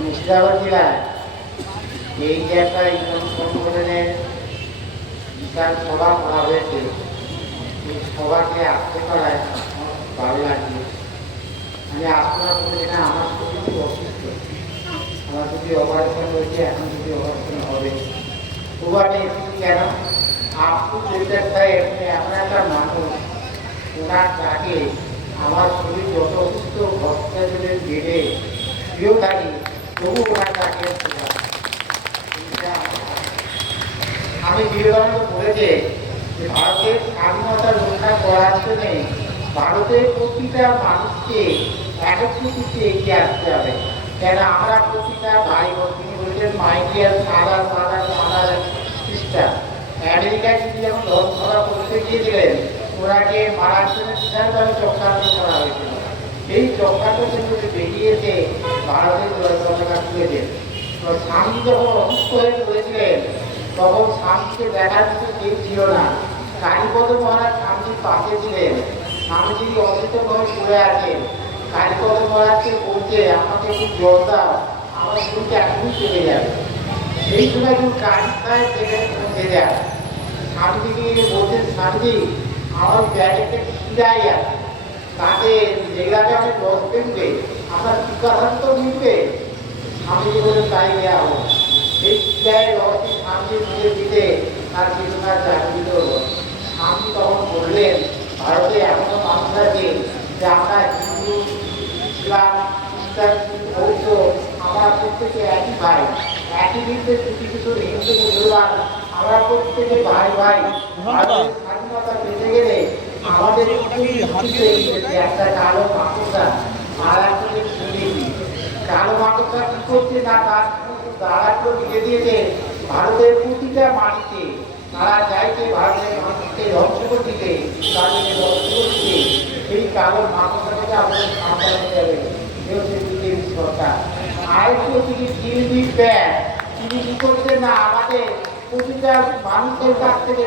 মুর্শিদাবাদ জেলায় এই যে একটা ইসলাম সংগঠনের বিশাল সভা করা হয়েছে, এই সভাকে আসতে পারায় আমার ভালো লাগছে। আমি আলোচনা করি না, আমার শরীর খুব অসুস্থ, আমার যদি অপারেশন হয়েছে, এখন যদি অপারেশন হবে তবু আমি এসেছি কেন? আব্দুল জলিল সাহেব এমন একটা মানুষ, ওনার ডাকে আমার শরীর যত অসুস্থ হসপিটালের বেডে শুয়েও থাকি, তবু ওনার ডাকে আমি বিবেকানন্দ বলেছে যে ভারতের স্বাধীনতা রক্ষা করার জন্য ভারতের প্রতিটা মানুষকে একত্রিত এগিয়ে আসতে হবে। কেন আমরা প্রতিটা ভাই বোন, তিনি বলেছেন my dear father mother mother sister. আমেরিকায় যদি যখন ধর্মসভা করতে গিয়েছিলেন, ওনাকে মারার জন্য বিশালভাবে চক্রান্ত করা হয়েছিল। এই চক্রান্ত থেকে বেরিয়েছে ভারতের পতাকা তুলেছেন। তো স্বামী যখন অসুস্থ হয়ে পড়েছিলেন, তখন স্বামীকে দেখার মতো কেউ ছিল না। কালীপদ মহারাজ স্বামীর পাশে ছিলেন। স্বামীজি অসুস্থভাবে পড়ে আছেন, কালীপদ মহারাজকে বলছে আমাকে একটু জল দাও, আমার শরীরটা এখনই চলে যাবে। এই সময় একটু কালী সাহেব সেখানে পৌঁছে যায়। স্বামীজিকে বলছেন স্বামীজি আমার ব্যাগে একটা খিরাই আছে, তাতে যেগুলাকে আমি 10 দিনকে আপনার টিকাধান্ত মিলবে। স্বামীজি বলে তাই দেওয়া হোক। এই খিরাইয়ের রসটি স্বামীজি মুখে দিতে তার কিছুটা জাগৃত হল। স্বামী তখন বললেন ভারতে এমনও মানুষ আছে যে আমরা হিন্দু, ইসলাম, খ্রিস্টান, বৌদ্ধ, আমরা প্রত্যেকে একই ভাই, একই দিকে কিছু কিছু হিন্দু মুসলমান, আমরা প্রত্যেকে ভাই ভাই। স্বাধীনতা পেতে গেলে আমাদের একটা কালো মাকড়সা আর একটা কালো মাকড়সা কি করছে না, তার দাঁড়াগুলো মিলে দিয়েছে ভারতের প্রতিটা মাটিতে। তারা চাইছে ভারতের মানুষকে ধ্বংস করে দিতে, তাদের ধ্বংস করে দিতে। সেই কালো মাকড়সাটাকে আমাদের সামনে যাবে বিজেপি সরকার। আরেকটু তিনি দিল্লি ব্যাগ তিনি কি করছেন না, আমাদের প্রতিটা মানুষের কাছ থেকে